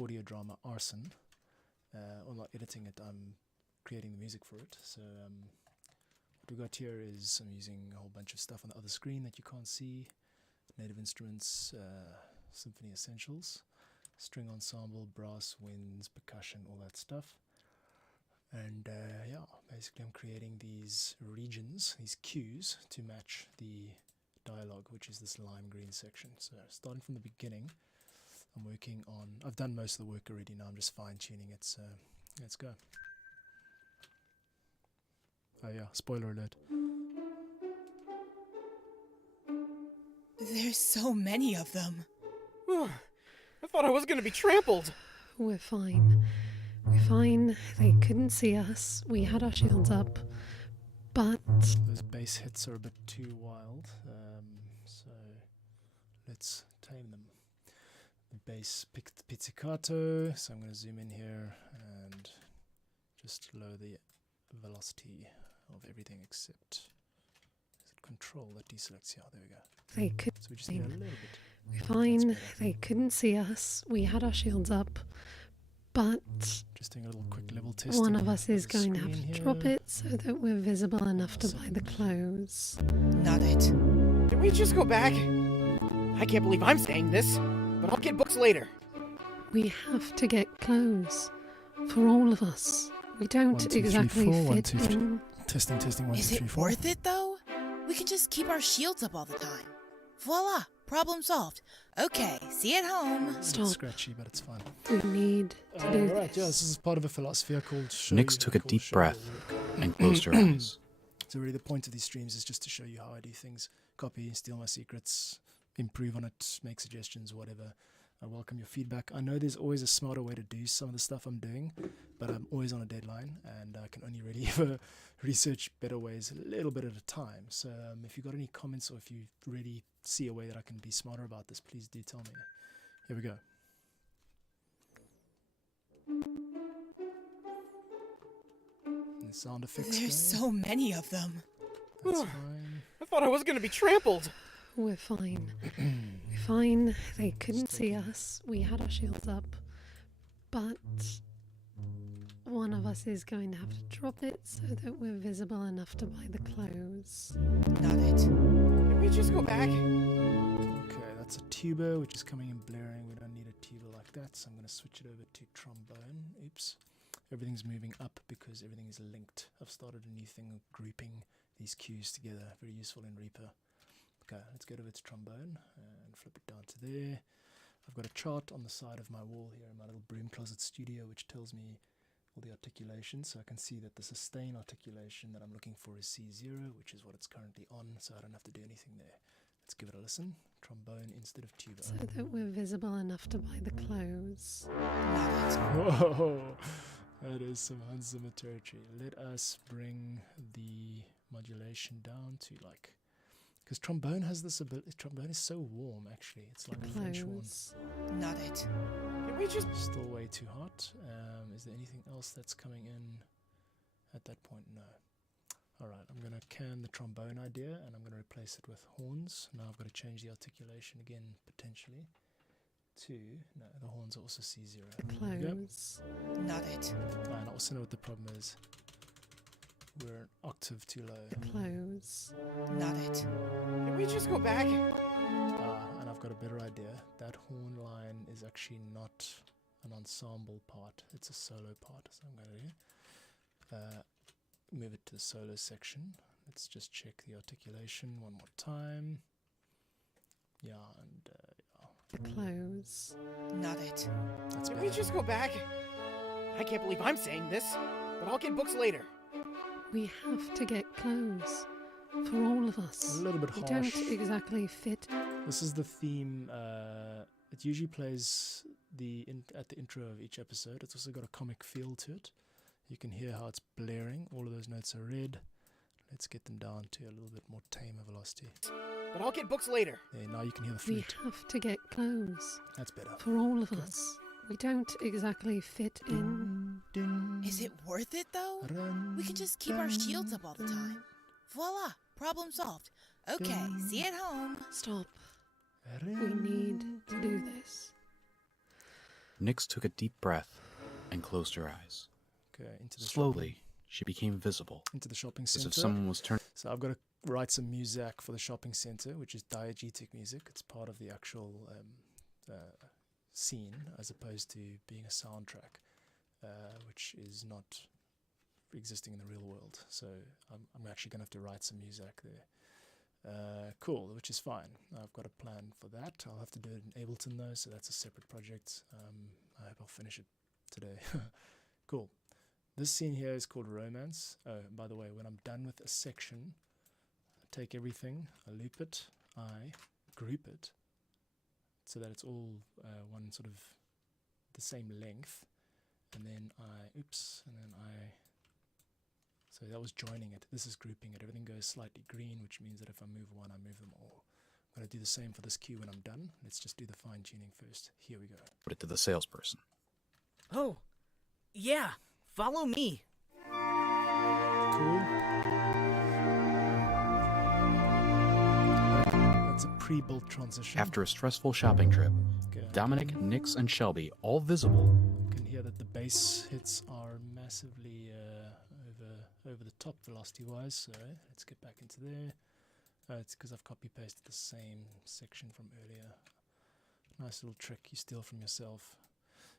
audio drama Arsen. I'm not editing it, I'm creating the music for it. So what we got here is I'm using a whole bunch of stuff on the other screen that you can't see. Native instruments, symphony essentials, string ensemble, brass, winds, percussion, all that stuff. And yeah, basically I'm creating these regions, these cues, to match the dialogue, which is this lime green section. So starting from the beginning, I'm working on, I've done most of the work already, now I'm just fine tuning it, so let's go. Oh yeah, spoiler alert. There's so many of them. I thought I was gonna be trampled. We're fine. We're fine. They couldn't see us. We had our shields up. But Those bass hits are a bit too wild, so let's tame them. The bass picked pizzicato, so I'm going to zoom in here and just lower the velocity of everything except, is it control that deselects? Yeah, there we go. they could. So we just need a little bit. We're fine. They couldn't see us. We had our shields up. But Just doing a little quick level testing. one of us is the going to have screen to here. drop it so that we're visible enough to buy the clothes. Not it. Can we just go back? I can't believe I'm saying this, but I'll get books later. We have to get clothes. For all of us. We don't 1, 2, 3, exactly 4, 1, fit 2, 3. in. Testing, 1, 2, Is 3, it 4. worth it, though? We can just keep our shields up all the time. Voila! Problem solved. Okay, see you at home. It's a bit Stop. scratchy, but it's fine. We need to do Right, yeah, this. this is part of a philosophy called show Nix you, took a called deep show your breath work. and closed her eyes. So really the point of these streams is just to show you how I do things. Copy, steal my secrets, improve on it, make suggestions, whatever. I welcome your feedback. I know there's always a smarter way to do some of the stuff I'm doing, but I'm always on a deadline and I can only really ever research better ways a little bit at a time. So if you've got any comments or if you really see a way that I can be smarter about this, please do tell me. Here we go. And the sound effects There's going. so many of them. That's fine. I thought I was gonna be trampled. We're fine. We're fine. They couldn't see us. We had our shields up. But one of us is going to have to drop it so that we're visible enough to buy the clothes. Not it. Can we just go back? Okay, that's a tuba which is coming in blaring. We don't need a tuba like that, so I'm going to switch it over to trombone. Oops. Everything's moving up because everything is linked. I've started a new thing of grouping these cues together. Very useful in Reaper. Okay, let's get over to trombone and flip it down to there. I've got a chart on the side of my wall here in my little broom closet studio which tells me all the articulations, so I can see that the sustain articulation that I'm looking for is C0, which is what it's currently on, so I don't have to do anything there. Let's give it a listen. Trombone instead of tuba. So that we're visible enough to buy the clothes. Not it. Whoa, that is some Hans Zimmer territory. Let us bring the modulation down to like, because trombone has this ability. Trombone is so warm, actually. It's like a French horn. Clothes. Not it. Can we just... Still way too hot. Is there anything else that's coming in at that point? No. Alright, I'm going to can the trombone idea and I'm going to replace it with horns. Now I've got to change the articulation again, potentially, to, no, the horns are also C0. There we go. Clothes. Not it. And I also know what the problem is. We're an octave too low. Clothes. Not it. Can we just go back? And I've got a better idea. That horn line is actually not an ensemble part, it's a solo part. So I'm going to move it to the solo section. Let's just check the articulation one more time. Yeah, and Clothes. Not it. that's Can better. we just go back? I can't believe I'm saying this, but I'll get books later. We have to get clothes. For all of us. A little bit We harsh. don't exactly fit. This is the theme. It usually plays at the intro of each episode. It's also got a comic feel to it. You can hear how it's blaring. All of those notes are red. Let's get them down to a little bit more tame a velocity. But I'll get books later. There, now you can hear the We flute. have to get clothes. That's better. For all of us. We don't exactly fit in. Is it worth it, though? We can just keep our shields up all the time. Voila! Problem solved. Okay, see you at home. Stop. We need to do this. Nyx took a deep breath and closed her eyes. Okay, into the Slowly, she became visible, into the shopping as center. if someone was turning. So I've got to write some music for the shopping center, which is diegetic music. It's part of the actual scene, as opposed to being a soundtrack, which is not existing in the real world. So I'm actually going to have to write some music there. Cool, which is fine. I've got a plan for that. I'll have to do it in Ableton though, so that's a separate project. I hope I'll finish it today. Cool. This scene here is called Romance. Oh, by the way, when I'm done with a section, I take everything, I loop it, I group it, so that it's all one sort of the same length, and then so that was joining it. This is grouping it. Everything goes slightly green, which means that if I move one, I move them all. I'm going to do the same for this cue when I'm done. Let's just do the fine tuning first. Here we go. Put it to the salesperson. Oh, yeah. Follow me. Cool. That's a pre-built transition. After a stressful shopping trip, Okay. Dominic, Nyx, and Shelby, all visible, You can hear that the bass hits are massively over the top velocity-wise, so let's get back into there. It's because I've copy-pasted the same section from earlier. Nice little trick you steal from yourself.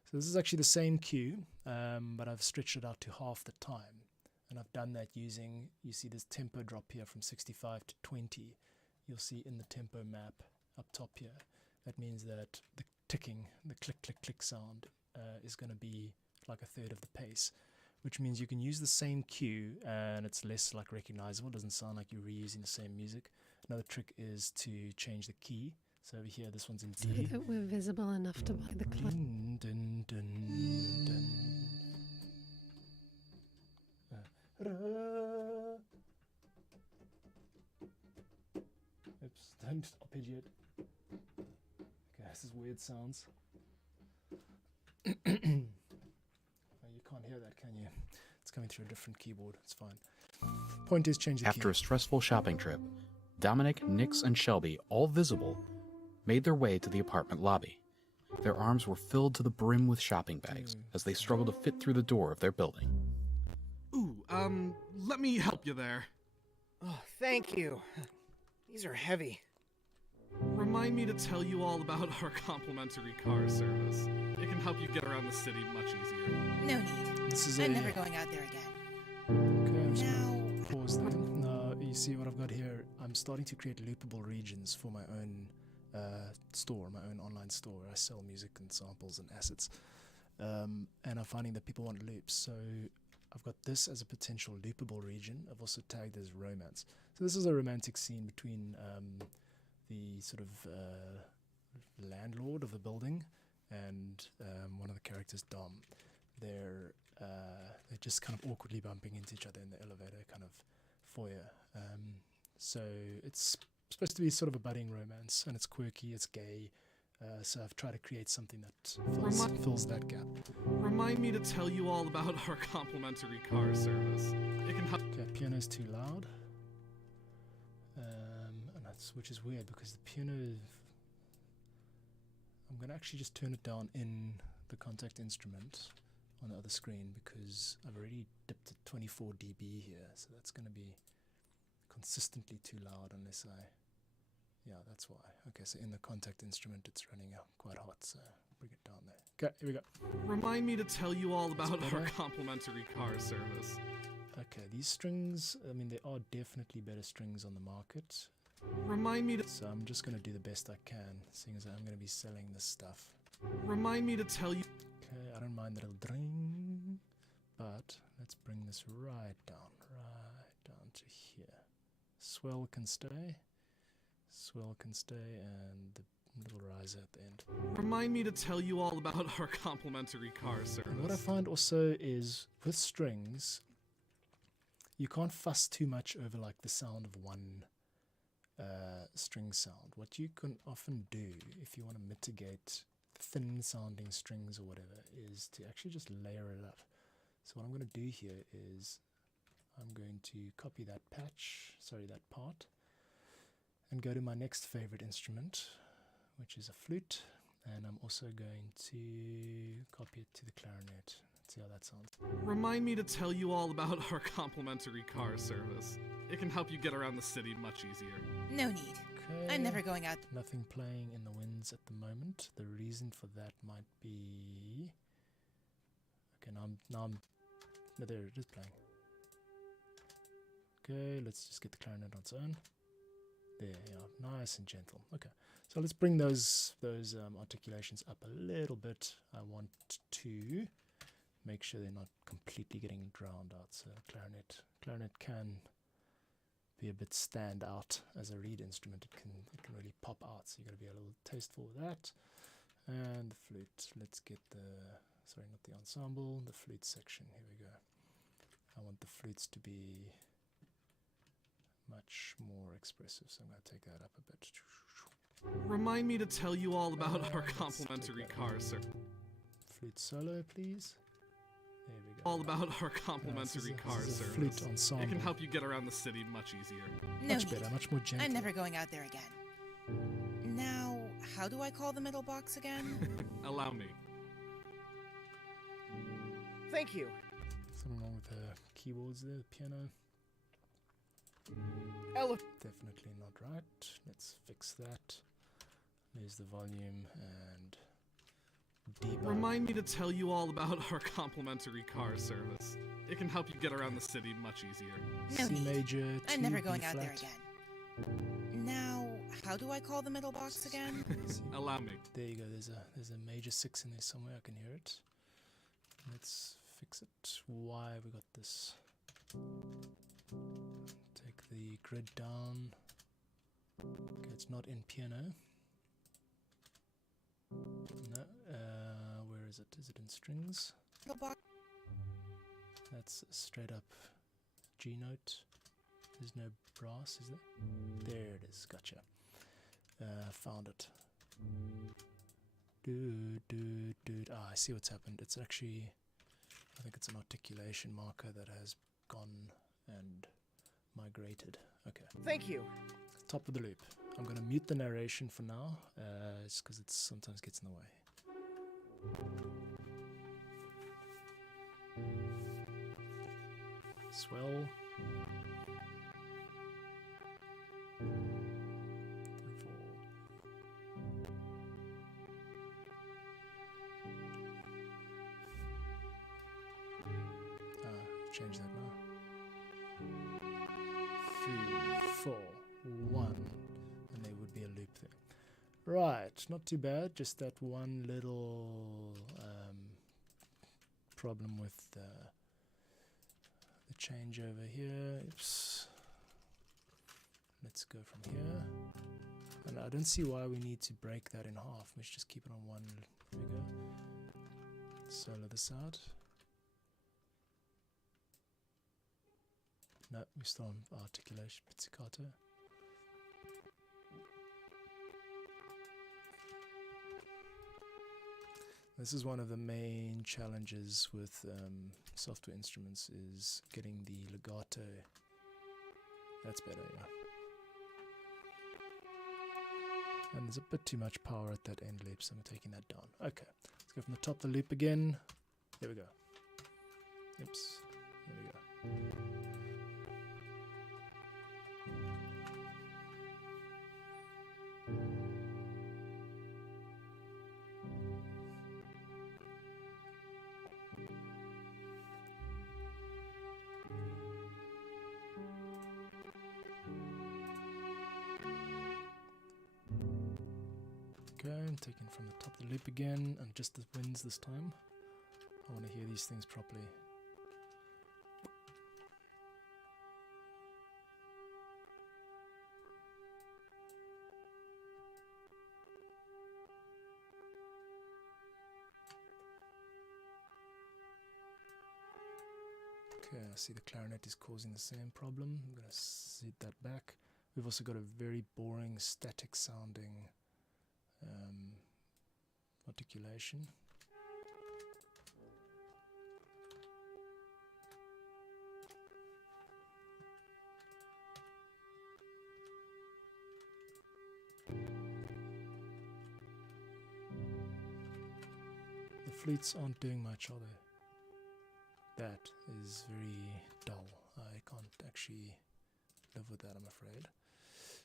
So this is actually the same cue, but I've stretched it out to half the time. And I've done that using, you see this tempo drop here from 65 to 20. You'll see in the tempo map up top here. That means that the ticking, the click, click, click sound is going to be like a third of the pace, which means you can use the same cue and it's less like recognizable. It doesn't sound like you're reusing the same music. Another trick is to change the key. So over here, this one's in So D. that we're visible enough to buy the clothes. Dun, dun, dun, dun. Oops, don't arpeggiate. Okay, this is weird sounds. Oh, you can't hear that, can you? It's coming through a different keyboard. It's fine. Point is, change the after key. a stressful shopping trip, Dominic, Nyx, and Shelby, all visible, made their way to the apartment lobby. Their arms were filled to the brim with shopping bags as they struggled to fit through the door of their building. Ooh, let me help you there. Oh, thank you. These are heavy. Remind me to tell you all about our complimentary car service. It can help you get around the city much easier. No need. This is I'm never going out there again. Okay, I'm just Now, gonna pause then. Now, you see what I've got here? I'm starting to create loopable regions for my own store, my own online store. I sell music and samples and assets. And I'm finding that people want loops. So I've got this as a potential loopable region. I've also tagged as romance. So this is a romantic scene between the sort of landlord of the building and one of the characters, Dom. They're just kind of awkwardly bumping into each other in the elevator kind of foyer. So it's supposed to be sort of a budding romance, and it's quirky, it's gay. So I've tried to create something that fills that gap. Remind me to tell you all about our complimentary car service. It can help. Okay, piano's too loud. And which is weird because the piano, I'm going to actually just turn it down in the contact instrument on the other screen because I've already dipped at 24 dB here, so that's going to be consistently too loud unless yeah, that's why. Okay, so in the contact instrument it's running quite hot, so bring it down there. Okay, here we go. Remind me to tell you all about our better. complimentary car service. Okay, these strings, I mean, there are definitely better strings on the market. Remind me to. So I'm just going to do the best I can, seeing as I'm going to be selling this stuff. Remind me to tell you. Okay, I don't mind that it'll dring, but let's bring this right down to here. Swell can stay, and the little riser at the end. Remind me to tell you all about our complimentary car service. And what I find also is with strings, you can't fuss too much over like the sound of one string sound. What you can often do if you want to mitigate thin sounding strings or whatever is to actually just layer it up. So what I'm going to do here is I'm going to copy that part, and go to my next favorite instrument, which is a flute, And I'm also going to copy it to the clarinet. Let's see how that sounds. Remind me to tell you all about our complimentary car service. It can help you get around the city much easier. No need. Okay. I'm never going out. Nothing playing in the winds at the moment. The reason for that might be... Okay, now I'm... No, there it is playing. Okay, let's just get the clarinet on its own. There, yeah, nice and gentle. Okay, so let's bring those articulations up a little bit. I want to make sure they're not completely getting drowned out. So clarinet can be a bit stand out as a reed instrument. It can really pop out. So you got to be a little tasteful with that. And the flute. Let's get sorry, not the ensemble, the flute section. Here we go. I want the flutes to be much more expressive, so I'm going to take that up a bit. Remind me to tell you all about our Let's complimentary take that car service. Flute solo, please. There we go. All about our complimentary car this is a service. flute ensemble. It can help you get around the city much easier. No Much need. better, much more gentle. I'm never going out there again. Now, how do I call the middle box again? Allow me. Thank you. Something wrong with the keyboards there, the piano. Definitely not right. Let's fix that. There's the volume and debug. Remind me to tell you all about our complimentary car service. It can help you get around the city much easier. No C need. major, I'm two, never B going out there flat. again. Now, how do I call the middle box again? Allow me. There you go. There's a major 6 in there somewhere. I can hear it. Let's fix it. Why we got this? Take the grid down. Okay, it's not in piano. No. Where is it? Is it in strings? Middle box. That's a straight up G note. There's no brass, is there? There it is. Gotcha. Found it. Ah, I see what's happened. It's actually, I think it's an articulation marker that has gone and migrated. Okay. Thank you. Top of the loop. I'm going to mute the narration for now, it's because it sometimes gets in the way. Swell. 3, 4. Change that now. 3, 4, 1, and there would be a loop there. Right, not too bad. Just that one little problem with the changeover here. Oops. Let's go from here. And I don't see why we need to break that in half. Let's just keep it on one. There we go. Solo this out. No, we're still on articulation pizzicato. This is one of the main challenges with software instruments, is getting the legato. That's better, yeah. And there's a bit too much power at that end loop, so I'm taking that down. Okay, let's go from the top of the loop again. There we go. Oops, there we go. Okay, I'm taking from the top of the loop again, and just the winds this time. I want to hear these things properly. Okay, I see the clarinet is causing the same problem. I'm going to seat that back. We've also got a very boring, static sounding articulation. flutes aren't doing much, are they? That is very dull. I can't actually live with that, I'm afraid.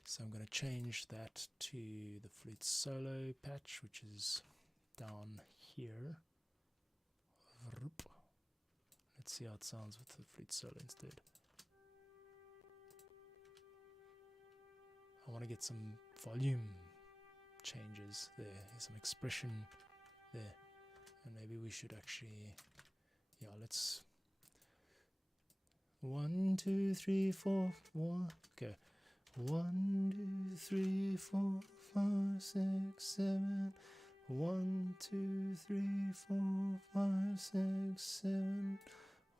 So I'm going to change that to the flute solo patch, which is down here. Let's see how it sounds with the flute solo instead. I want to get some volume changes there, some expression there, and maybe we should actually, yeah, let's 1 2 3 4 1. Okay, 1 2 3 4 5 6 7. 1 2 3 4 5 6 7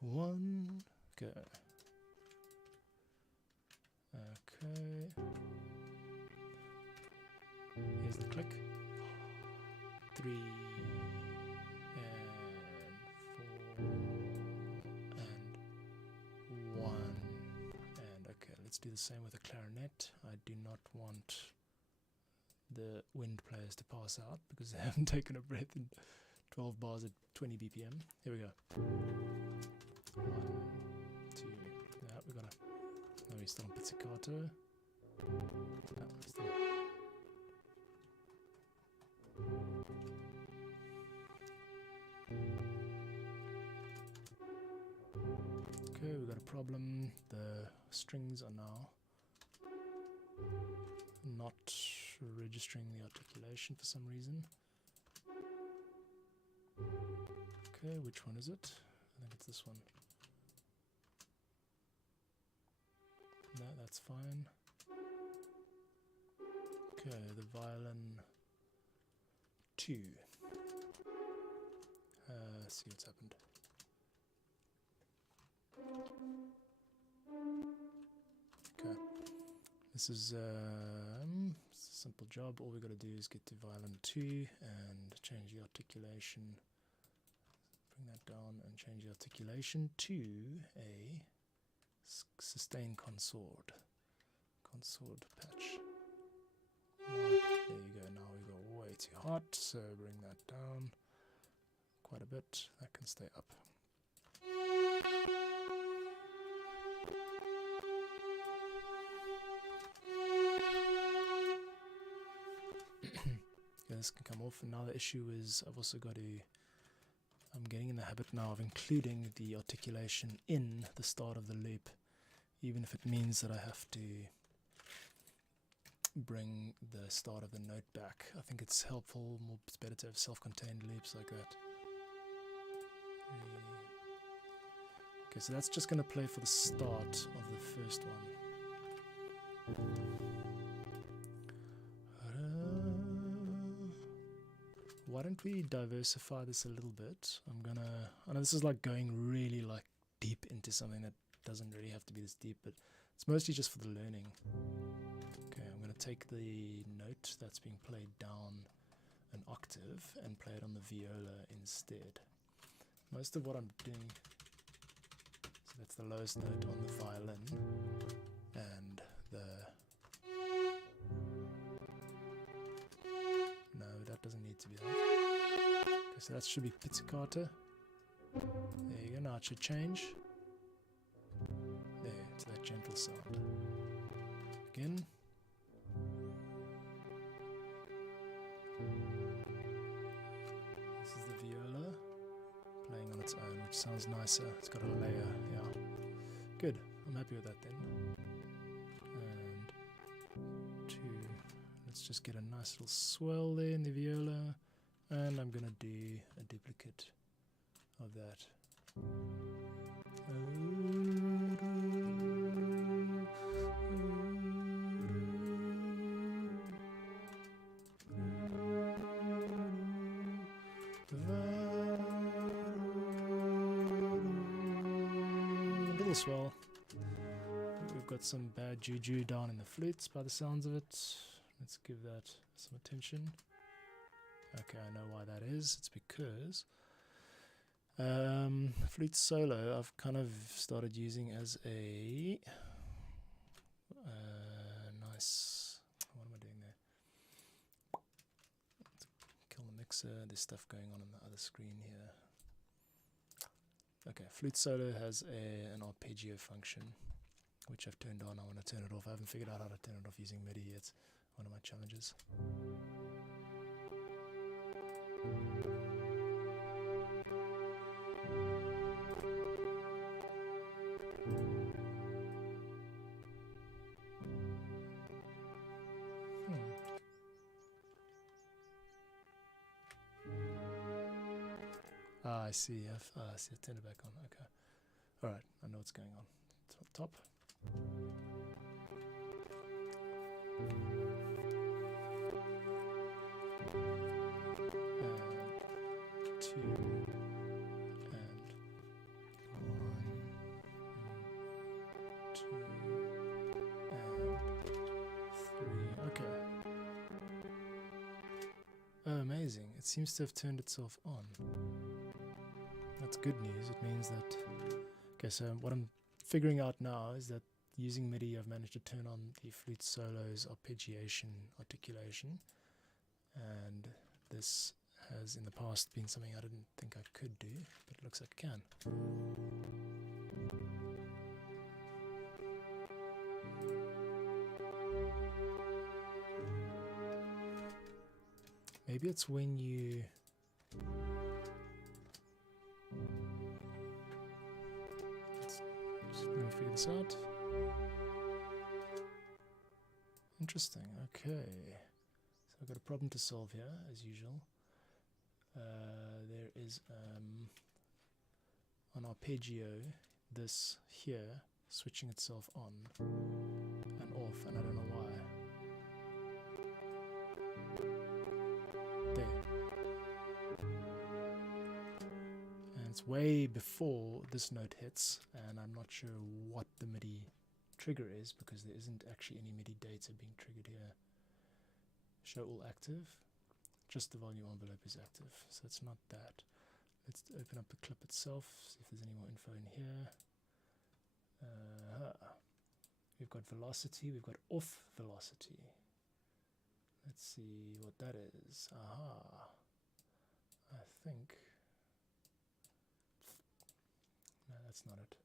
1. Okay. Okay. Here's the click. 3 and 4 and 1. And okay, let's do the same with the clarinet. I do not want the wind players to pass out because they haven't taken a breath in 12 bars at 20 BPM. Here we go. 1, 2. Yeah, we're gonna. No, we're still on pizzicato. No, still. Okay, we've got a problem. The strings are now not registering the articulation for some reason. Okay, which one is it? I think it's this one. No, that's fine. Okay, the violin 2. See what's happened. Okay, this is a simple job. All we got to do is get to violin 2 and change the articulation. Bring that down and change the articulation to a sustain consort patch. Right, there you go. Now we got way too hot, so bring that down quite a bit. That can stay up. Yeah, this can come off, and now the issue is I've also got to. I'm getting in the habit now of including the articulation in the start of the loop, even if it means that I have to bring the start of the note back. I think it's helpful, it's better to have self-contained loops like that. Okay, so that's just going to play for the start of the first one. Why don't we diversify this a little bit? I know this is like going really like deep into something that doesn't really have to be this deep, but it's mostly just for the learning. Okay, I'm going to take the note that's being played down an octave and play it on the viola instead. Most of what I'm doing, so that's the lowest note on the violin, and no, that doesn't need to be that. Okay, so that should be pizzicato. There you go, now it should change. There, to that gentle sound. Again. This is the viola playing on its own, which sounds nicer. It's got a layer, yeah. Good, I'm happy with that then. And 2. Let's just get a nice little swell there in the viola. And I'm gonna do a duplicate of that. A little swell. We've got some bad juju down in the flutes by the sounds of it. Let's give that some attention. Okay, I know why that is. It's because flute solo I've kind of started using as a nice. What am I doing there? Let's kill the mix. there's stuff going on the other screen here. Okay, flute solo has an arpeggio function, which I've turned on. I want to turn it off. I haven't figured out how to turn it off using MIDI yet. One of my challenges. I see. I see. I've turned it back on. Okay. All right. I know what's going on. Top. And 2 and 1, 2 and 3. Okay. Oh, amazing. It seems to have turned itself on. That's good news. It means that... Okay, so what I'm figuring out now is that using MIDI I've managed to turn on the flute solo's arpeggiation articulation, and this has in the past been something I didn't think I could do, but it looks like I can. Maybe it's when you... Let me figure this out. Interesting, okay. So I've got a problem to solve here, as usual. There is, on arpeggio, this here, switching itself on and off, and I don't know why. There. It's way before this note hits, and I'm not sure what the MIDI trigger is because there isn't actually any MIDI data being triggered here. Show all active, just the volume envelope is active, so it's not that. Let's open up the clip itself, see if there's any more info in here. We've got velocity, we've got off velocity. Let's see what that is. Aha, I think. No, that's not it.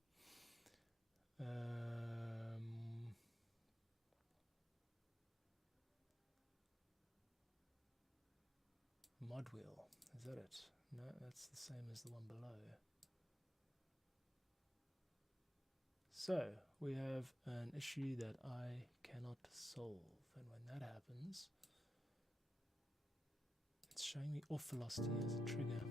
Mod wheel, is that it? No, that's the same as the one below. So, we have an issue that I cannot solve, and when that happens, it's showing me off velocity as a trigger.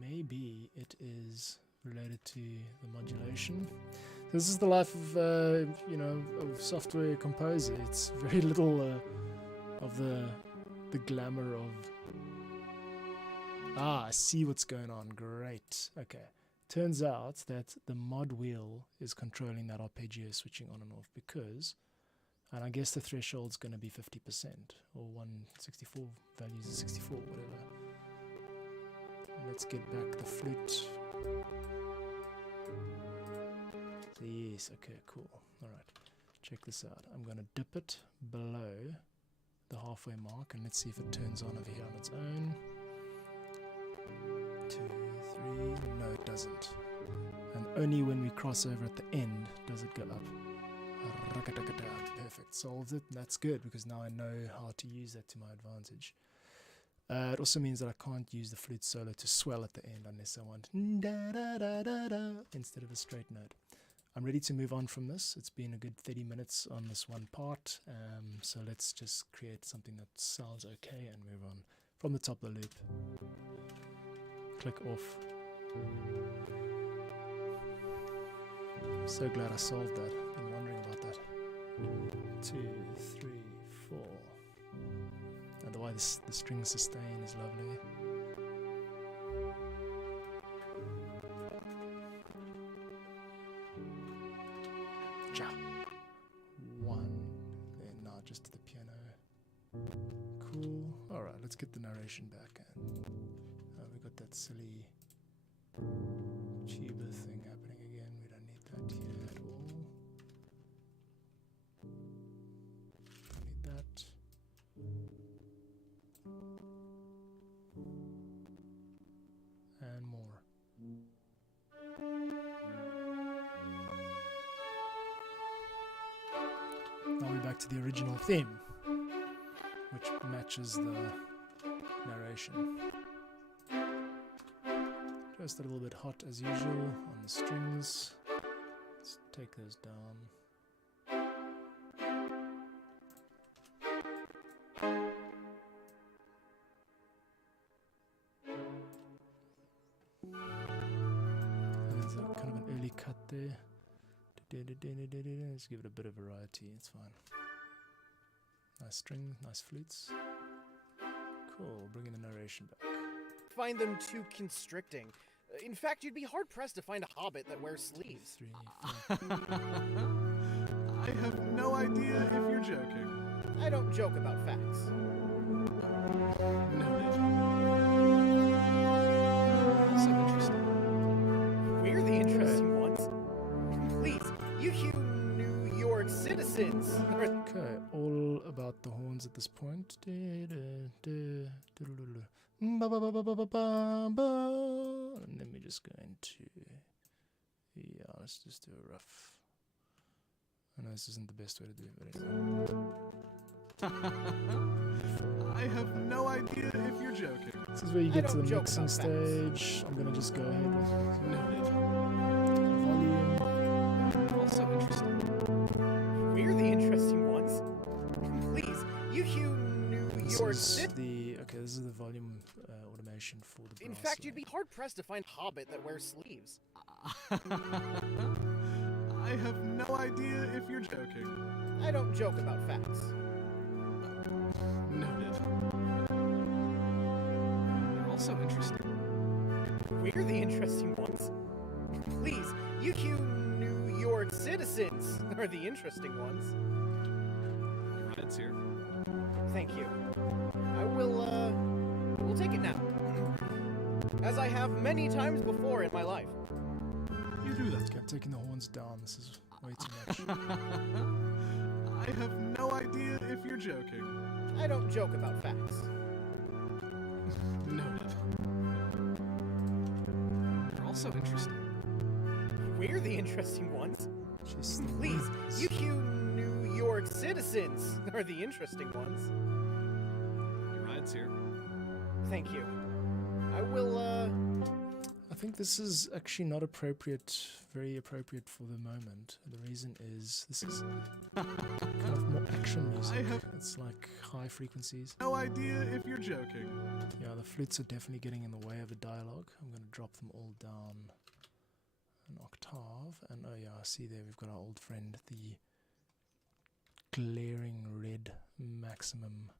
Maybe it is related to the modulation. This is the life of of software composer. It's very little of the glamour of. I see what's going on. Great. Okay. Turns out that the mod wheel is controlling that arpeggio switching on and off because, and I guess the threshold's going to be 50% or 164 values is 64, whatever. Let's get back the flute. Yes, okay, cool. Alright, check this out. I'm going to dip it below the halfway mark and let's see if it turns on over here on its own. 2, 3, no it doesn't. And only when we cross over at the end does it go up. Perfect, solved it. That's good because now I know how to use that to my advantage. It also means that I can't use the flute solo to swell at the end unless I want da da da da da instead of a straight note. I'm ready to move on from this. It's been a good 30 minutes on this one part, so let's just create something that sounds okay and move on. From the top of the loop, click off. So glad I solved that. Been wondering about that. 2, 3, 4. Otherwise, the string sustain is lovely. Ja. 1. Then now just to the piano. Cool. Alright, let's get the narration back. And we got that silly tuba thing happening Now we're back to the original theme, which matches the narration. Just a little bit hot as usual on the strings. Let's take those down. And there's a kind of an early cut there. Let's give it a bit of variety, it's fine. Nice string, nice flutes. Cool, bringing the narration back. Find them too constricting. In fact, you'd be hard-pressed to find a hobbit that wears sleeves. 3, 4. I have no idea if you're joking. I don't joke about facts. Noted. Also interesting. We're the interesting ones. Please, you New York citizens. Okay, all about the horns at this point. And then we just go into, yeah, let's just do a rough. I know this isn't the best way to do it, but anyway. I have no idea if you're joking. This is where you get to the joke mixing about facts. stage. I'm gonna just go ahead with Noted. volume. Also interesting. We're the interesting ones. Please, you New This York is city. okay, this is the volume automation for the In brass fact, you'd line. be hard-pressed to find a hobbit that wears sleeves. I have no idea if you're joking. I don't joke about facts. Noted. You're also interesting. We're the interesting ones. Please, you New York citizens are the interesting ones. Your ride's here. Thank you. I will take it now. As I have many times before in my life. You do that. Okay, I'm taking the horns down. This is way too much. I have no idea if you're joking. I don't joke about facts. Noted. You're also interesting. We're the interesting ones. She's Please, you New York citizens are the interesting ones. Your ride's here. Thank you. I think this is actually not appropriate, very appropriate for the moment. The reason is this is kind of more action music. It's like high frequencies. No idea if you're joking. Yeah, the flutes are definitely getting in the way of the dialogue. I'm going to drop them all down an octave. And oh yeah, I see there we've got our old friend, the glaring red maximum.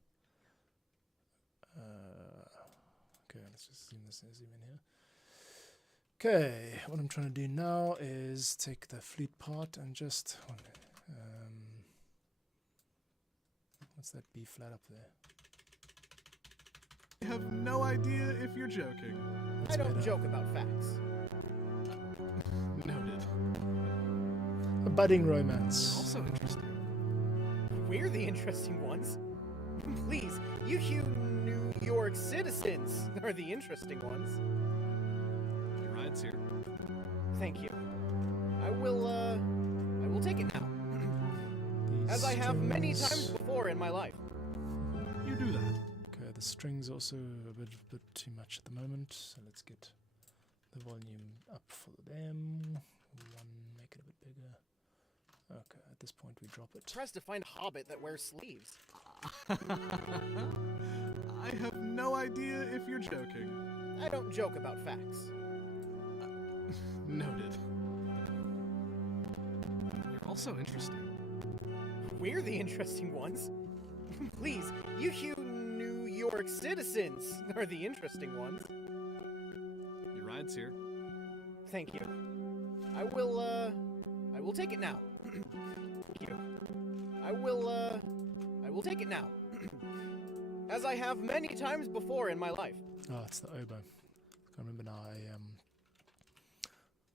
Okay, let's just zoom in here. Okay, what I'm trying to do now is take the flute part and just what's that B flat up there? I have no idea if you're joking. That's I don't better. joke about facts. Noted. A budding romance. Also interesting. We're the interesting ones. Please, you New York citizens are the interesting ones. Your ride's here. Thank you. I will take it now. These As I have many strings- times before in my life. You do that. Okay, the strings also a bit too much at the moment, so let's get the volume up for them. Make it a bit bigger. Okay, at this point we drop it. Pressed to find a hobbit that wears sleeves. I have no idea if you're joking. I don't joke about facts. Noted. You're also interesting. We're the interesting ones. Please, you New York citizens are the interesting ones. Your ride's here. Thank you. I will take it now. Thank you. I will take it now. As I have many times before in my life. Oh, it's the oboe. I remember now.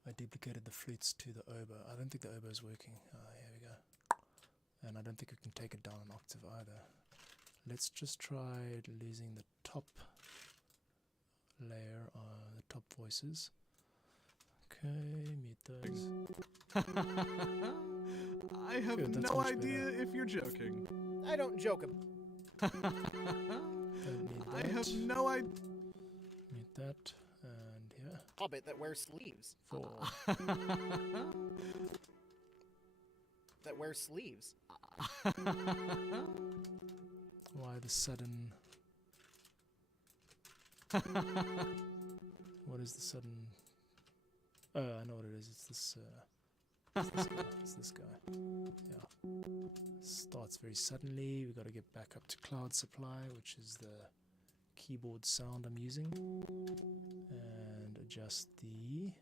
I duplicated the flutes to the oboe. I don't think the oboe is working. Here we go. And I don't think we can take it down an octave either. Let's just try losing the top layer, the top voices. Okay, mute those. I I have Good, that's no much idea better. if you're joking. I don't joke Don't need I that. have no idea. Need that. And here. hobbit that wears sleeves. 4. That wears sleeves. Why the sudden... What is the sudden... Oh, I know what it is. It's this guy. It's this guy. Yeah. Starts very suddenly. We got to get back up to cloud supply, which is the keyboard sound I'm using. And adjust the...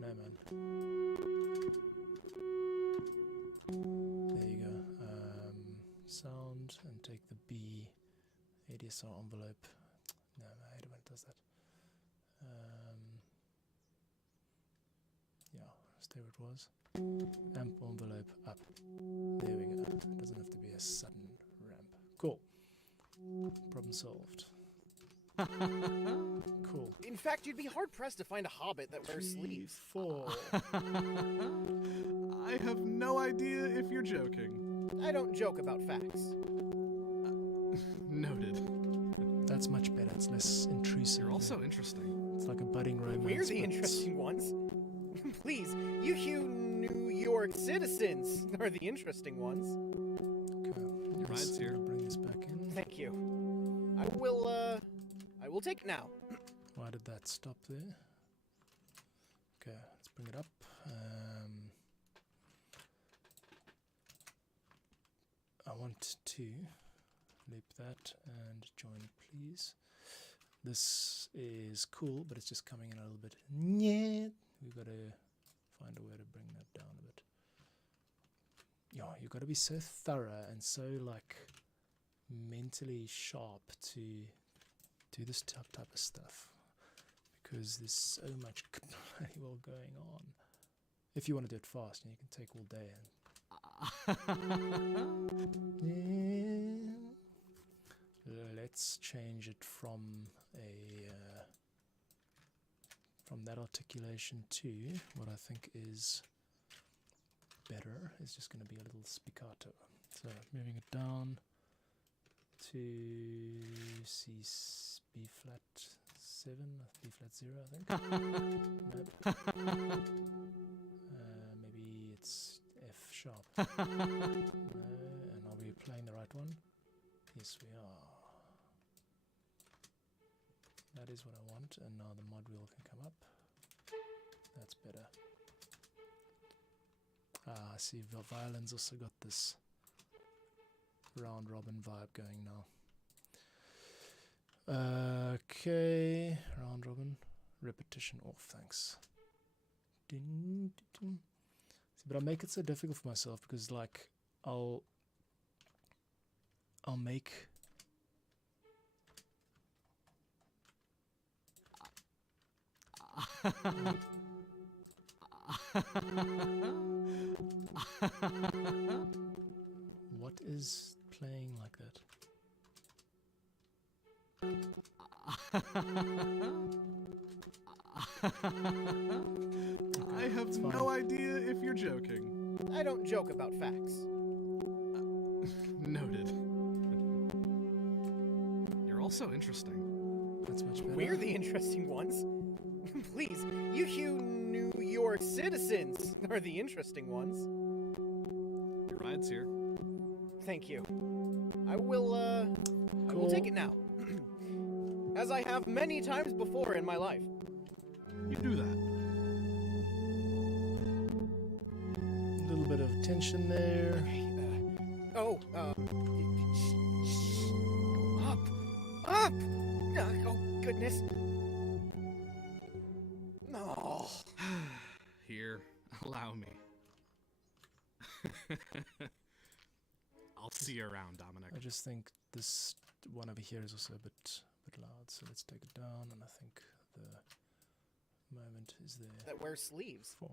No, man. There you go. Sound and take the B ADSR envelope. No, I hate it when it does that. Yeah, stay where it was. Amp envelope up. There we go. It doesn't have to be a sudden ramp. Cool. Problem solved. Cool. In fact, you'd be hard-pressed to find a hobbit that wears 3, sleeves. 4. I have no idea if you're joking. I don't joke about facts. Noted. That's much better. It's less intrusive. You're also interesting. It's like a budding romance. We're the but it's- interesting ones. Please, you New York citizens are the interesting ones. Okay. Your ride's Just here. gonna bring this back in. Thank you. I will take it now. Why did that stop there? Okay, let's bring it up. I want to loop that and join, please. This is cool, but it's just coming in a little bit. Yeah, we've got to find a way to bring that down a bit. Yeah, you've got to be so thorough and so like mentally sharp to do this type of stuff, because there's so much bloody well going on. If you want to do it fast, and you can take all day. And let's change it from that articulation to what I think is better. Is just going to be a little spiccato. So moving it down to B flat 7, B flat 0, I think. Nope. Maybe it's F sharp. No, and are we playing the right one? Yes, we are. That is what I want, and now the mod wheel can come up. That's better. Ah, I see, violin's also got this round robin vibe going now. Okay, round robin, repetition off, thanks. Ding, ding, ding. See, but I make it so difficult for myself because, like, I'll make what is playing like that? I have it's fine. no idea if you're joking. I don't joke about facts. Noted. You're also interesting. That's much better. We're the interesting ones. Please, you New York citizens are the interesting ones. Your ride's here. Thank you. I will take it now. As I have many times before in my life. You do that. A little bit of tension there. Up! Oh, goodness. No. Here, allow me. I'll see you around, Dominic. I just think this one over here is also a bit loud, so let's take it down, and I think the moment is there. That wears sleeves. 4.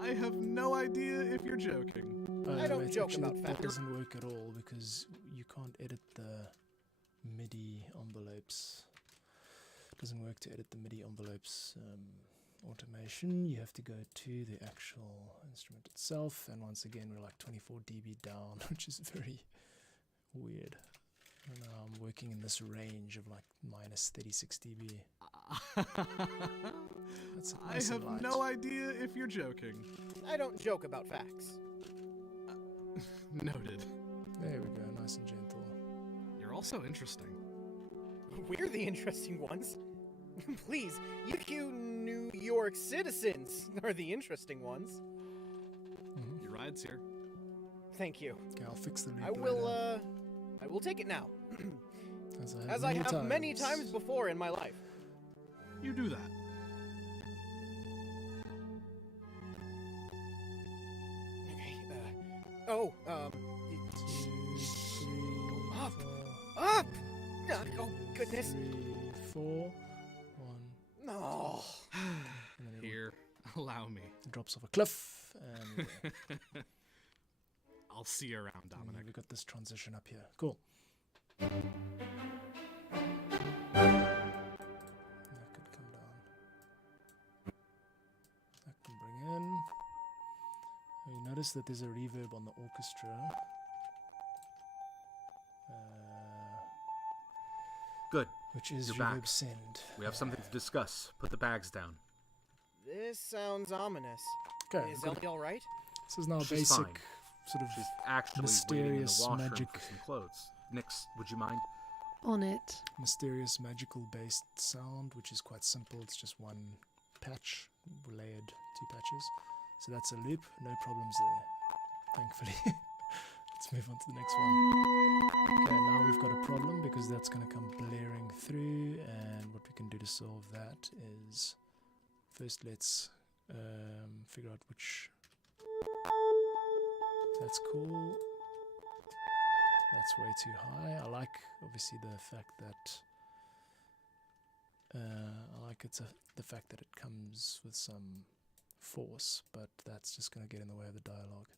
I have no idea if you're joking. I don't joke actually, about that facts. doesn't work at all because you can't edit the MIDI envelopes. doesn't work to edit the MIDI envelopes automation. You have to go to the actual instrument itself, and once again we're like 24 dB down, which is very weird. And now I'm working in this range of like minus 36 dB. That's I nice and have light. no idea if you're joking. I don't joke about facts. Noted. There we go, nice and gentle. You're also interesting. We're the interesting ones. Please, you New York citizens are the interesting ones. Your ride's here. Thank you. Okay, I'll fix the loop I will take it now. As I have many times before in my life. You do that. Okay, up! Up! Oh, goodness. 3, 4, 1. No. And then Here, allow me. it drops off a cliff, and I'll see you around, and Dominic. we've got this transition up here. Cool. That could come down. That can bring in. And you notice that there's a reverb on the orchestra. Good. Which is You're reverb back. send. We have something to discuss. Put the bags down. This sounds ominous. Okay, Is good. Ellie all right? This is now She's basic fine. sort of She's actually waiting in the mysterious washroom magic. for some clothes. Nix, would you mind? On it. mysterious magical based sound, which is quite simple. It's just one patch, layered 2 patches. So that's a loop, no problems there, thankfully. Let's move on to the next one. Okay, now we've got a problem because that's going to come blaring through, and what we can do to solve that is first let's figure out which. That's cool. That's way too high. I like obviously the fact that the fact that it comes with some force, but that's just going to get in the way of the dialogue.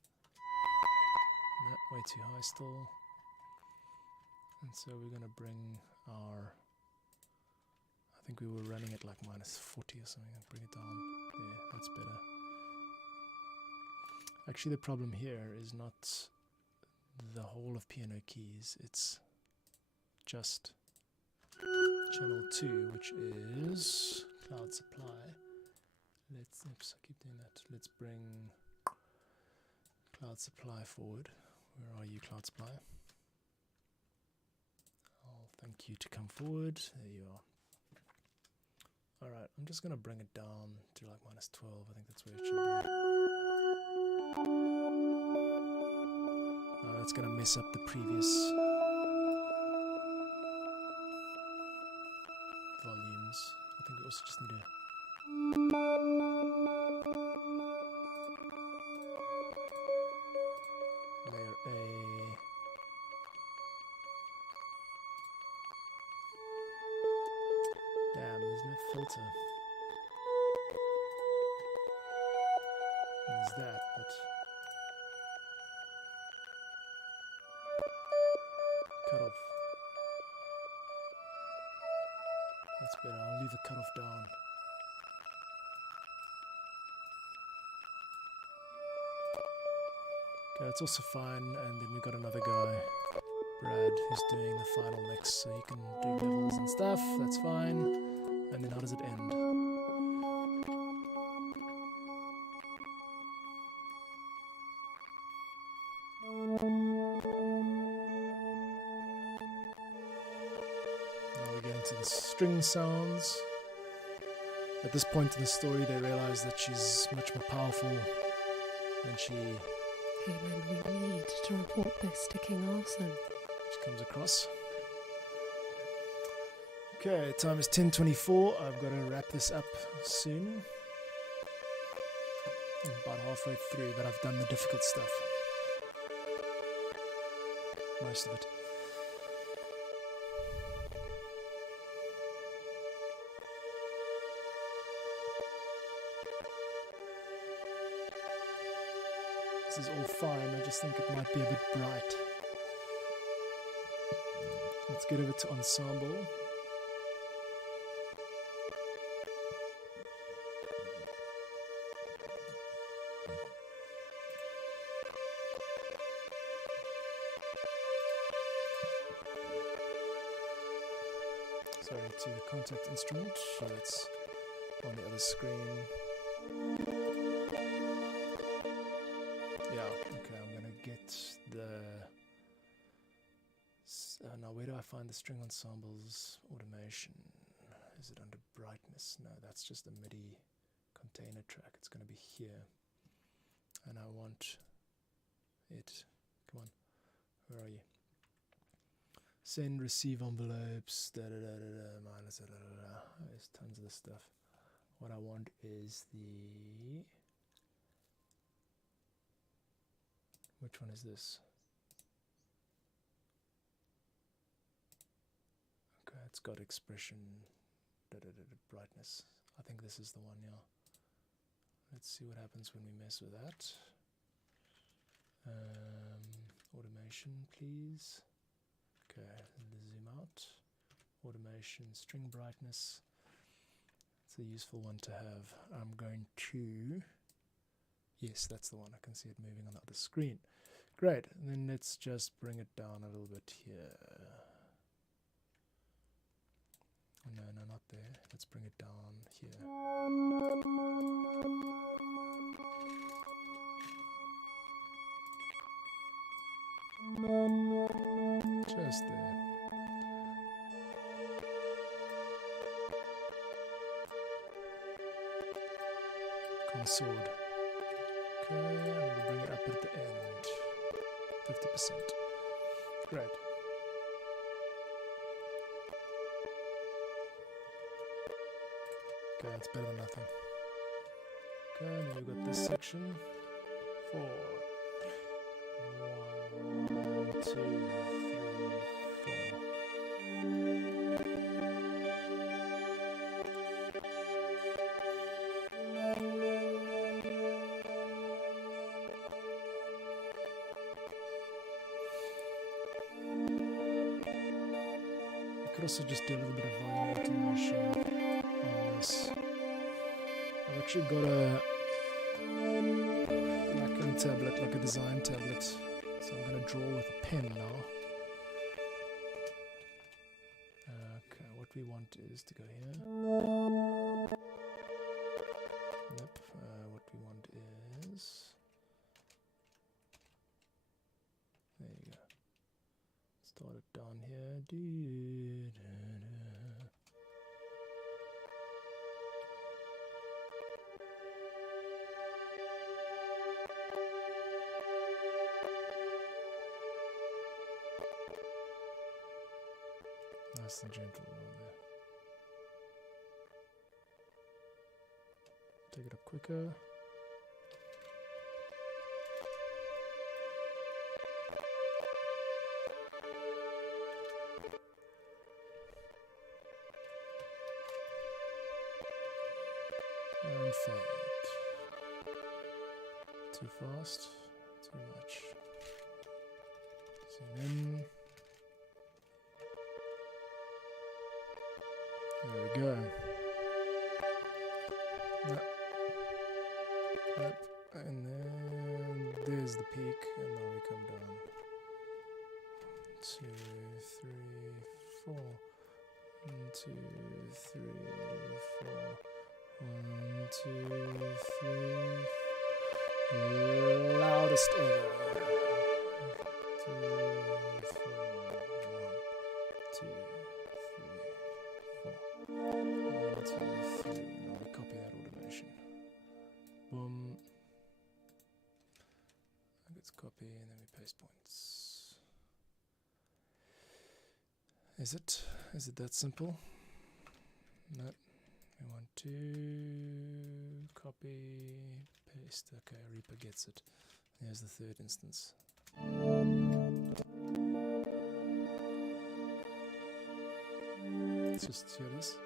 And that way too high still. And so we're going to bring our. I think we were running at like minus 40 or something. Bring it down. There, that's better. Actually, the problem here is not the whole of piano keys, it's just channel 2, which is cloud supply. Oops, I keep doing that. Let's bring cloud supply forward. Where are you, cloud supply? I'll thank you to come forward. There you are. Alright, I'm just going to bring it down to like minus 12. I think that's where it should be. That's going to mess up the previous volumes. I think we also just need to layer A. Damn, there's no filter. There's that, but cut off. That's better. I'll leave the cutoff down. Okay, that's also fine. And then we've got another guy, Brad, who's doing the final mix, so he can do levels and stuff. That's fine. And then how does it end? Now we get into the string sounds. At this point in the story, they realize that she's much more powerful than she Caitlin, we need to report this to King Arsen. comes across. Okay, time is 10:24. I've got to wrap this up soon. I'm about halfway through, but I've done the difficult stuff. Most of it. This is all fine, I just think it might be a bit bright. Let's get over to ensemble. sorry, to the contact instrument. So that's on the other screen. Yeah, okay, I'm gonna get the... now where do I find the string ensembles automation? Is it under brightness? No, that's just a MIDI container track. It's gonna be here. And I want it, come on, where are you? Send, receive envelopes, minus, there's tons of this stuff. What I want is the, which one is this? Okay, it's got expression, brightness. I think this is the one, yeah. Let's see what happens when we mess with that. Automation, please. Okay, zoom out. Automation, string brightness. It's a useful one to have. I'm going to... Yes, that's the one. I can see it moving on the other screen. Great. And then let's just bring it down a little bit here. No, not there. Let's bring it down here. Just there. Consort. Okay, we'll bring it up at the end. 50%. Great. Okay, that's better than nothing. Okay, now we've got this section. 4. 1, 2, 3, 4. I could also just do a little bit of volume automation on this. I've actually got a Wacom tablet, like a design tablet, so I'm going to draw with a pen now. Okay, what we want is to go here. Yep, what we want is... There you go. Start it down here. Nice and gentle on there. Take it up quicker. And fade. Too fast, too much. Zoom in. There we go. Yep. And then there's the peak, and now we come down. 2, 3, 4. 1, 2, 3, 4. 1, 2, 3. Loudest ever. 2, 4. 1, 2, 3, 4. 1, 2, 3. Now we copy that automation. Boom. Let's copy and then we paste points. Is it that simple? No. We want to copy, paste. Okay, Reaper gets it. There's the third instance. Let's just hear this.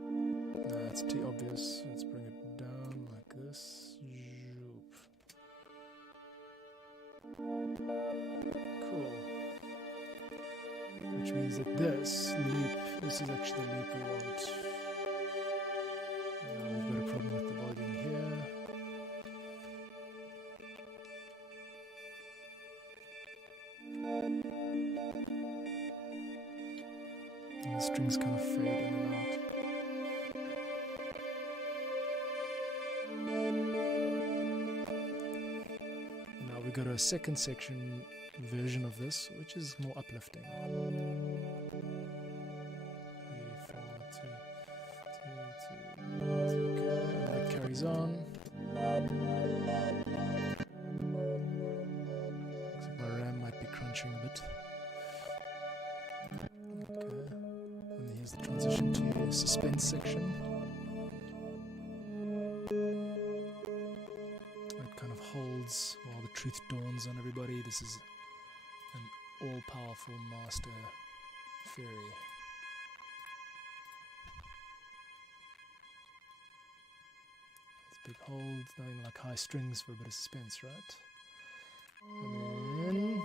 No, it's too obvious. Let's bring it down like this. Cool. Which means that this is actually the loop we want. Now we've got a problem with the volume here. strings kind of fade in and out. Now we go to a second section version of this, which is more uplifting. 3, 4, 3, 2, 2, 1, okay, and that carries on. Looks like my RAM might be crunching a bit. Okay, and here's the transition to the suspense section. It kind of holds while the truth dawns on everybody. This is an all-powerful master fairy. It's a big hold, nothing like high strings for a bit of suspense, right? And then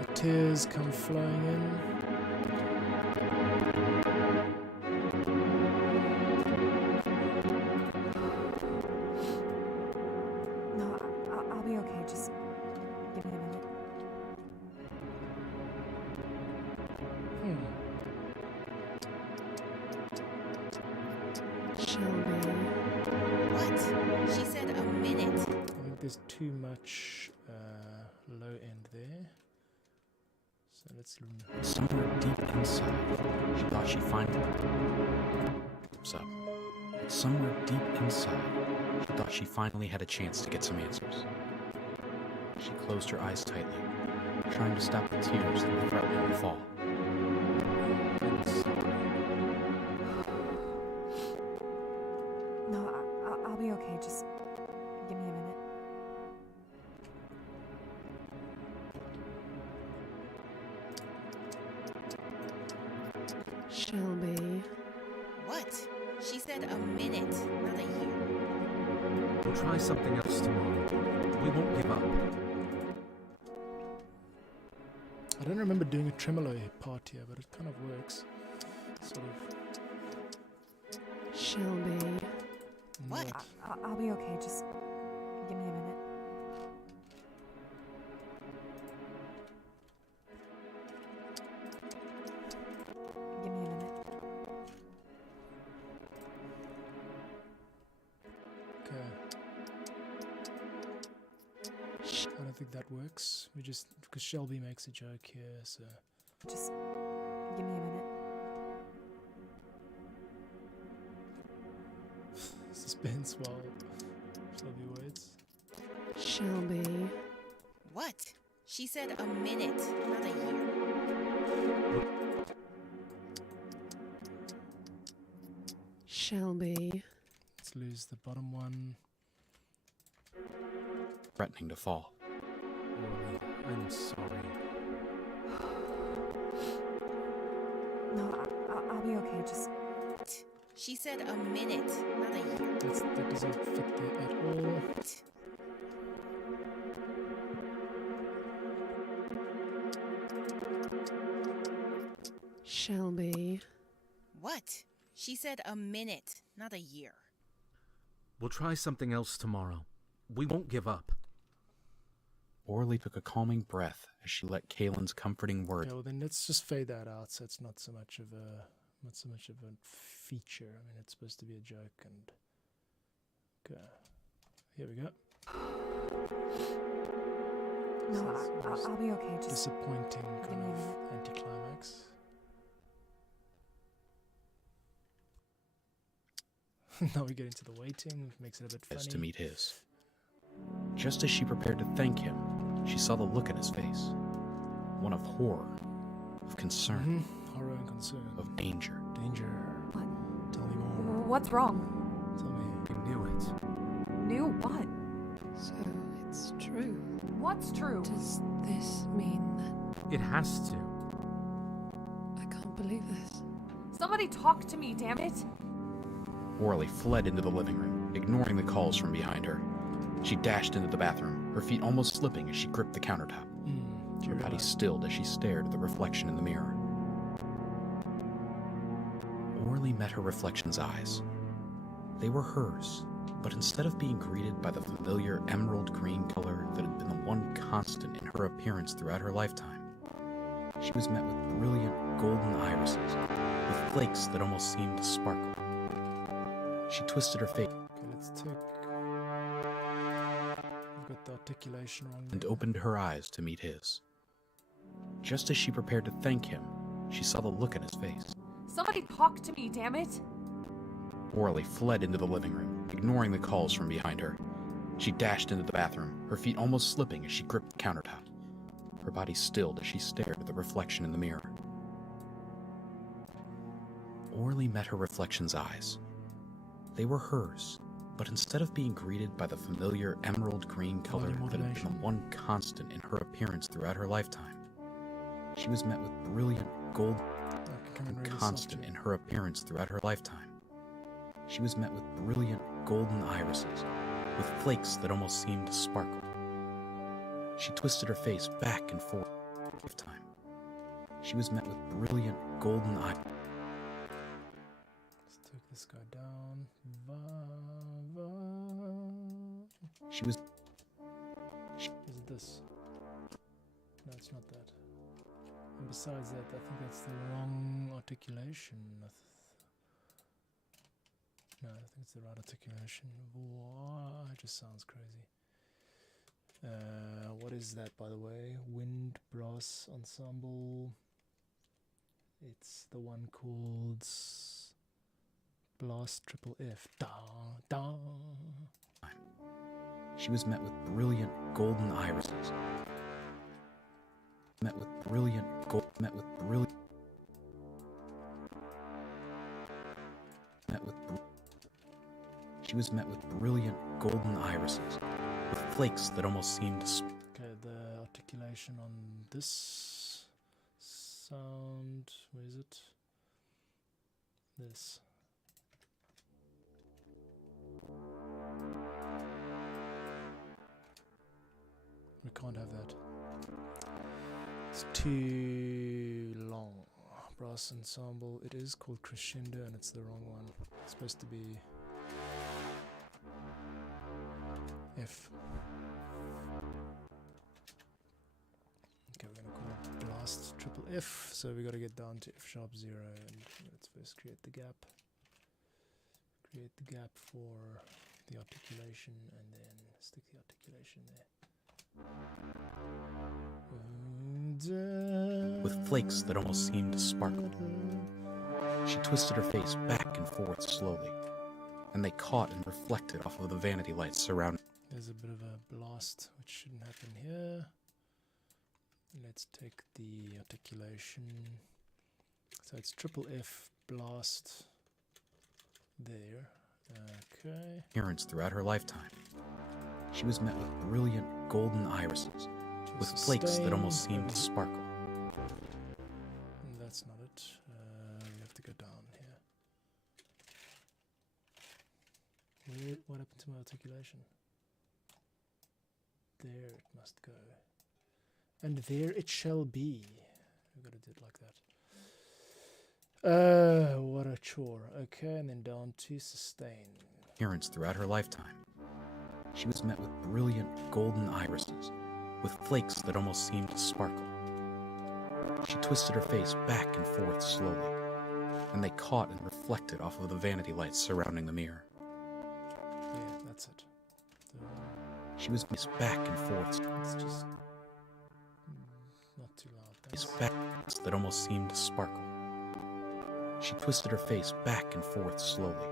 the tears come flowing in. No, I'll be okay. Just give me a minute. Shelby. What? She said a minute. I think there's too much low end there. So let's Somewhere deep inside, she thought she finally... Somewhere deep inside, she thought she finally had a chance to get some answers. She closed her eyes tightly, trying to stop the tears that were threatening to fall. No, I'll be okay. Just give me a minute. Shelby. What? She said a minute, not a year. We'll try something else tomorrow. We won't give up. I don't remember doing a tremolo part here, but it kind of works. Sort of. Shelby. What? I'll be okay. Just give me a minute. Give me a minute. Okay. I don't think that works. We just, because Shelby makes a joke here, so. Just give me a minute. Suspense while Shelby waits. Shelby. What? She said a minute, not a year. Shelby. Let's lose the bottom one. Threatening to fall. Orly, I'm sorry. No, I'll be okay. Just She said a minute, not a year. That doesn't fit there at all. Shelby. What? She said a minute, not a year. We'll try something else tomorrow. We won't give up. Orly took a calming breath as she let Kaylin's comforting words. Okay, well then let's just fade that out so it's not so much of a feature. I mean, it's supposed to be a joke, and okay, here we go. no, I'll be okay. Just Disappointing give kind me a of minute. anticlimax. Now we get into the waiting, which makes it a bit funny. To meet his. Just as she prepared to thank him, she saw the look in his face. One of horror, of concern, Horror and concern. of danger. Danger. What? Tell me more. What's wrong? Tell me. We knew it. Knew what? So it's true. What's true? Does this mean that It has to. I can't believe this? Somebody talk to me, damn it! Orly fled into the living room, ignoring the calls from behind her. She dashed into the bathroom, her feet almost slipping as she gripped the countertop. Her body stilled as she stared at the reflection in the mirror. Orly met her reflection's eyes. They were hers, But instead of being greeted by the familiar emerald green color that had been the one constant in her appearance throughout her lifetime, she was met with brilliant golden irises, with flakes that almost seemed to sparkle. She twisted her face Okay, let's take. I've got the articulation wrong. and there. opened her eyes to meet his. Just as she prepared to thank him, she saw the look in his face. Somebody talk to me, damn it! Orly fled into the living room, ignoring the calls from behind her. She dashed into the bathroom, her feet almost slipping as she gripped the countertop. Her body stilled as she stared at the reflection in the mirror. Orly met her reflection's eyes. They were hers, but instead of being greeted by the familiar emerald green color that had been the one constant in her appearance throughout her lifetime, she was met with brilliant gold and constant in her appearance throughout her lifetime. She was met with brilliant golden irises, with flakes that almost seemed to sparkle. She twisted her face back and forth. Lifetime. She was met with brilliant golden irises. Let's take this guy down. She was. Is it this? No, it's not that. And besides that, I think that's the wrong articulation. No, I think it's the right articulation. Wow, it just sounds crazy. What is that, by the way? Wind Brass Ensemble. It's the one called Blast Triple F. Da, da. She was met with brilliant golden irises. Met with brilliant gold. Met with brilliant. Met with. She was met with brilliant golden irises, with flakes that almost seemed to. Okay, the articulation on this sound. Where is it? This. We can't have that. It's too long. Brass ensemble. It is called crescendo, and it's the wrong one. It's supposed to be F. Okay, we're gonna call it blast triple F. So we gotta get down to F sharp 0, and let's first create the gap. Create the gap for the articulation, and then stick the articulation there. With flakes that almost seemed to sparkle. She twisted her face back and forth slowly, and they caught and reflected off of the vanity lights surrounding. There's a bit of a blast, which shouldn't happen here. Let's take the articulation. So it's triple F blast there. Okay. Appearance throughout her lifetime. She was met with brilliant golden irises, with flakes that almost seemed to sparkle. That's not it. We have to go down here. What happened to my articulation? There it must go. And there it shall be. We've got to do it like that. What a chore. Okay, and then down to sustain. Appearance throughout her lifetime. She was met with brilliant golden irises, with flakes that almost seemed to sparkle. She twisted her face back and forth slowly, and they caught and reflected off of the vanity lights surrounding the mirror. Yeah, that's it. She was back and forth. It's just not too loud. Face back that almost seemed to sparkle. She twisted her face back and forth slowly,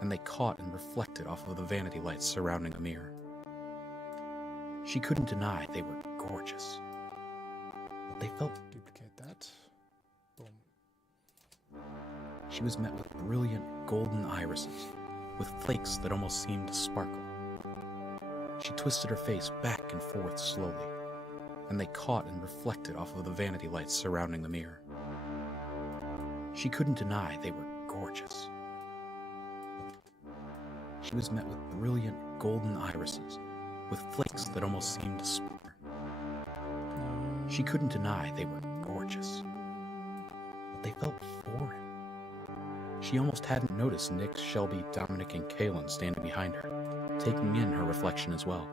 and they caught and reflected off of the vanity lights surrounding the mirror. She couldn't deny they were gorgeous, but they felt. Duplicate that. Boom. She was met with brilliant golden irises, with flakes that almost seemed to sparkle. She twisted her face back and forth slowly, and they caught and reflected off of the vanity lights surrounding the mirror. She couldn't deny they were gorgeous. She was met with brilliant golden irises, with flakes that almost seemed to sparkle. She couldn't deny they were gorgeous, but they felt foreign. She almost hadn't noticed Nick, Shelby, Dominic, and Kaylin standing behind her, taking in her reflection as well.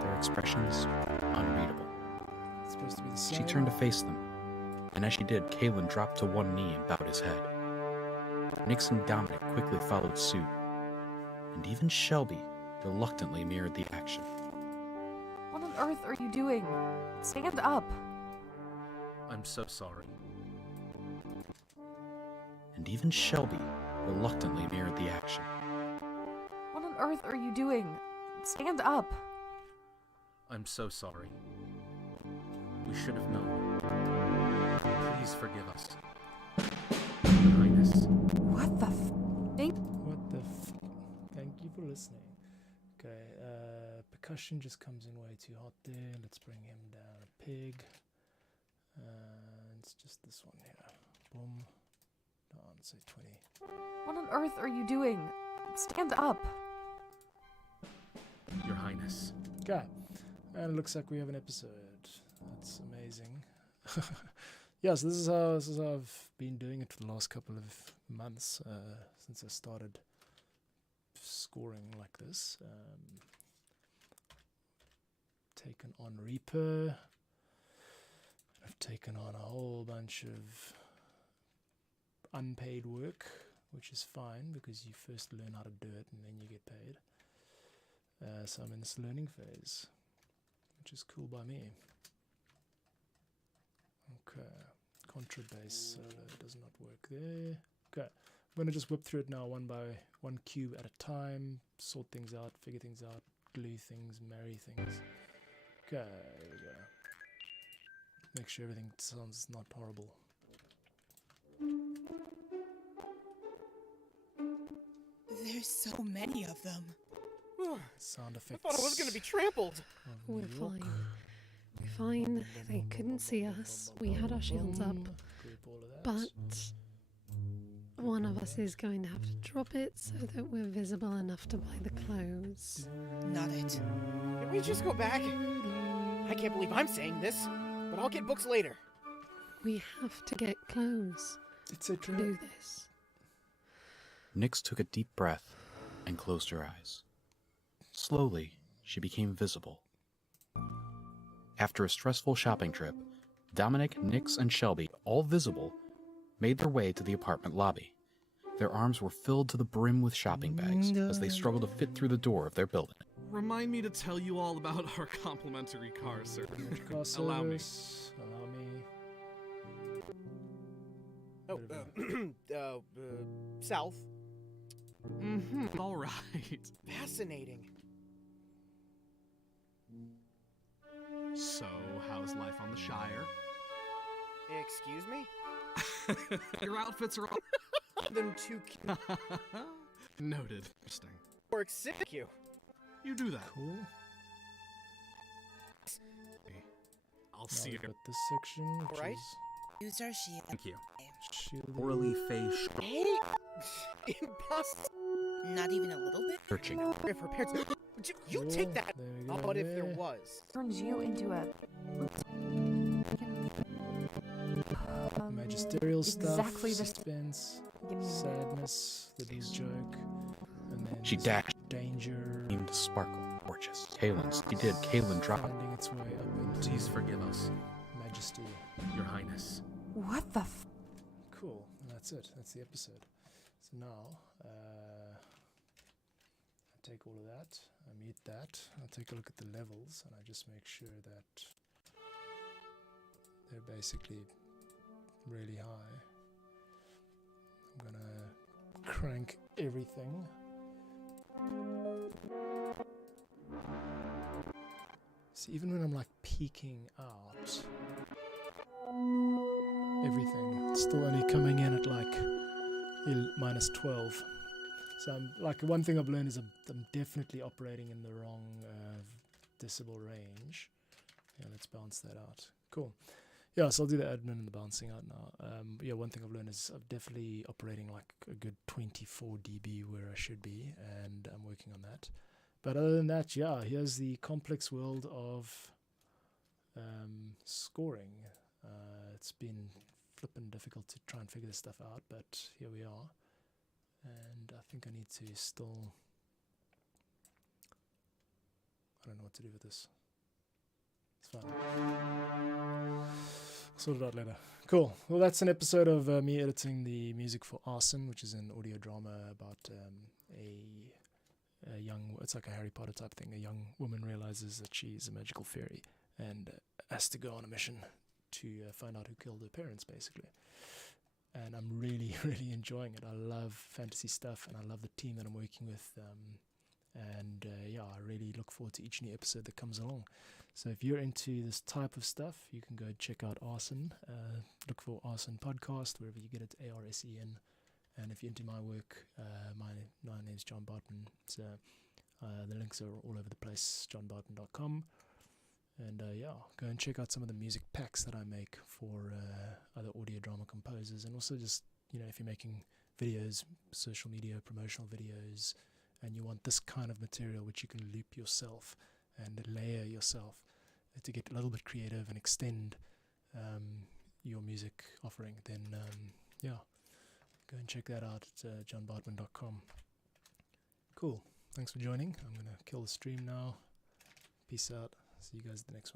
Their expressions unreadable. It's supposed to be the She same. turned to face them, and as she did, Kaylin dropped to one knee and bowed his head. Nix and Dominic quickly followed suit, and even Shelby reluctantly mirrored the action. What on earth are you doing? Stand up. I'm so sorry. And even Shelby reluctantly mirrored the action. What on earth are you doing? Stand up. I'm so sorry. We should have known. Please forgive us. Your Highness. What the What the Thank you for listening. Okay, percussion just comes in way too hot there. Let's bring him down a pig. It's just this one here. Boom. Down, say 20. What on earth are you doing? Stand up. Your Highness. Okay, and it looks like we have an episode. That's amazing. Yeah, so this is how I've been doing it for the last couple of months, since I started scoring like this. Taken on Reaper. I've taken on a whole bunch of unpaid work, which is fine because you first learn how to do it and then you get paid. So I'm in this learning phase, which is cool by me. Okay, contrabass solo does not work there. Okay, I'm going to just whip through it now one by one cube at a time, sort things out, figure things out, glue things, marry things. Okay, here we go. Make sure everything sounds not horrible. There's so many of them. Sound effects. I thought I was going to be trampled. of We're New York. fine. We're fine. They couldn't see us. We had our shields up. Group all of that. But one of us is going to have to drop it so that we're visible enough to buy the clothes. Not it. Can we just go back? I can't believe I'm saying this, but I'll get books later. We have to get clothes It's a to do this. Nix took a deep breath and closed her eyes. Slowly, she became visible. After a stressful shopping trip, Dominic, Nix, and Shelby, all visible, made their way to the apartment lobby. Their arms were filled to the brim with shopping bags as they struggled to fit through the door of their building. Remind me to tell you all about our complimentary car service. Car Allow me. service, Allow me. Oh, south. Mm-hmm. All right. Fascinating. So, how's life on the Shire? Excuse me? Your outfits are all... Them two Noted. Interesting. works. Thank you. You do that. Cool. I'll Now see you. we've got this section, which Alright. is Use our shield. Thank you. shielding. Orally face. Hey! Impossible. Not even a little bit? Searching. If her parents... You Cool. take that. There we go. But if there there. was... Turns you into a Magisterial stuff, exactly the suspense, give me a minute. sadness, the big joke, and then She there's dashed, danger, seemed to sparkle, gorgeous. Kaylin dropped. finding its way up into Please forgive us. majesty. Your Highness. What the Cool, and that's it. That's the episode. So now, I take all of that, I mute that, I take a look at the levels, and I just make sure that they're basically really high. I'm gonna crank everything. See, even when I'm like peeking out, everything it's still only coming in at like minus 12. So I'm, like, one thing I've learned is I'm definitely operating in the wrong decibel range. Yeah, let's bounce that out. Cool. Yeah, so I'll do the admin and the bouncing out now. Yeah, one thing I've learned is I'm definitely operating like a good 24 dB where I should be, and I'm working on that. But other than that, yeah, here's the complex world of scoring. It's been flippin' difficult to try and figure this stuff out, but here we are. And I think I need to still... I don't know what to do with this. It's fine. I'll sort it out later. Cool. Well, that's an episode of me editing the music for Arsen, which is an audio drama about a young... It's like a Harry Potter type thing. A young woman realizes that she's a magical fairy and has to go on a mission to find out who killed her parents, basically. And I'm really, really enjoying it. I love fantasy stuff, and I love the team that I'm working with. Yeah, I really look forward to each new episode that comes along. So if you're into this type of stuff, you can go check out Arsen. Look for Arsen Podcast, wherever you get it, ARSEN. And if you're into my work, my name's John Bartman. So the links are all over the place, johnbartman.com. And yeah, go and check out some of the music packs that I make for other audio drama composers. And also just, if you're making videos, social media, promotional videos, and you want this kind of material which you can loop yourself and layer yourself to get a little bit creative and extend your music offering, then yeah, go and check that out at johnbartman.com. Cool. Thanks for joining. I'm going to kill the stream now. Peace out. See you guys at the next one.